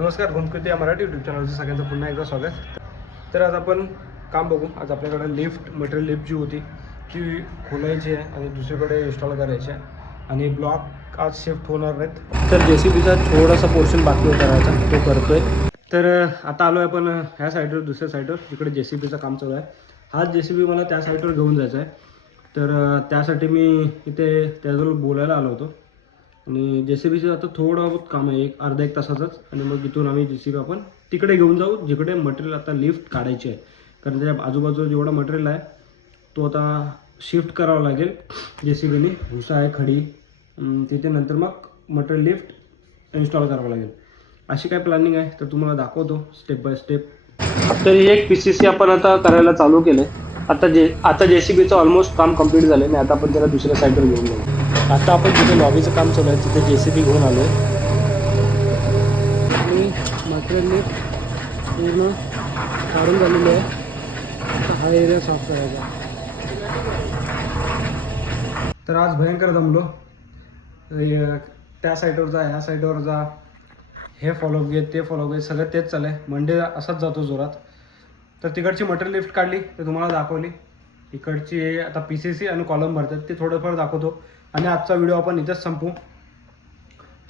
नमस्कार, घुमकृती या मराठी यूट्यूब चॅनलचं सगळ्यांचं पुन्हा एकदा स्वागत. तर आज आपण काम बघू. आज आपल्याकडे मटेरियल लिफ्ट जी होती ती खोलायची आहे आणि दुसरीकडे इन्स्टॉल करायची आहे आणि ब्लॉक आज शिफ्ट होणार नाहीत. तर JCBचा थोडासा पोर्शन बाकी करायचा, तो करतोय. तर आता आलो आहे आपण ह्या साईडवर, दुसऱ्या साईडवर जिकडे JCBचं काम चालू आहे. हाच JCB मला त्या साईडवर घेऊन जायचा आहे. तर त्यासाठी मी इथे त्याजवळ बोलायला आलो होतो आणि JCBचं आता थोडं बहुत काम आहे, अर्धा एक तासाचंच. आणि मग इथून आम्ही JCB आपण तिकडे घेऊन जाऊ जिकडे मटेरियल आता लिफ्ट काढायची आहे. कारण त्याच्या आजूबाजूला जेवढा मटेरियल आहे तो आता शिफ्ट करावा लागेल JCBने. भुसा आहे, खडी, तिथे नंतर मग मटेरियल लिफ्ट इन्स्टॉल करावं लागेल. अशी काय प्लॅनिंग आहे तर तुम्हाला दाखवतो स्टेप बाय स्टेप. तर एक PCC आपण आता करायला चालू केलं आहे. आता JCBचं ऑलमोस्ट काम कंप्लीट झालं आहे आणि आता आपण त्याला दुसऱ्या साईडवर घेऊन जाऊ. आता आपण जिथे लॉबीचं काम चालू आहे तिथे JCB घेऊन आलो आहे आणि मटेरियल लिफ्ट पूर्ण काढून झालेलं आहे. आता हा एरिया साफ करायचा. तर आज भयंकर दमलो. त्या साईडवर जा, ह्या साईडवर जा, हे फॉलो घे, ते फॉलो घे, सगळं तेच चालू आहे. मंडे असाच जातो जोरात. तर तिकडची मटेरियल लिफ्ट काढली तर तुम्हाला दाखवली. इकडची आता PCC आणि कॉलम भरतात ते थोडंफार दाखवतो आणि आजचा व्हिडिओ आपण इथेच संपू.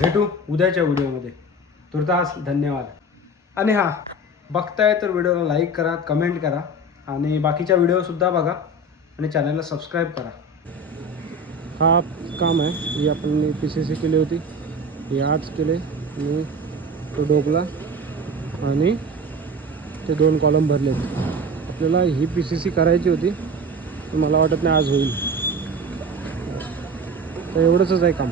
भेटू उद्याच्या व्हिडिओमध्ये. तुर्तास धन्यवाद. आणि हां, बघताय तर व्हिडिओला लाईक करा, कमेंट करा आणि बाकीच्या व्हिडिओसुद्धा बघा आणि चॅनलला सबस्क्राईब करा. हा काम आहे. ही आपण PCC केली होती, हे आज केले आणि तो डोकला आणि ते 2 कॉलम भरले. आपल्याला ही PCC करायची होती, मला वाटत नाही आज होईल. तर एवढंच आहे काम.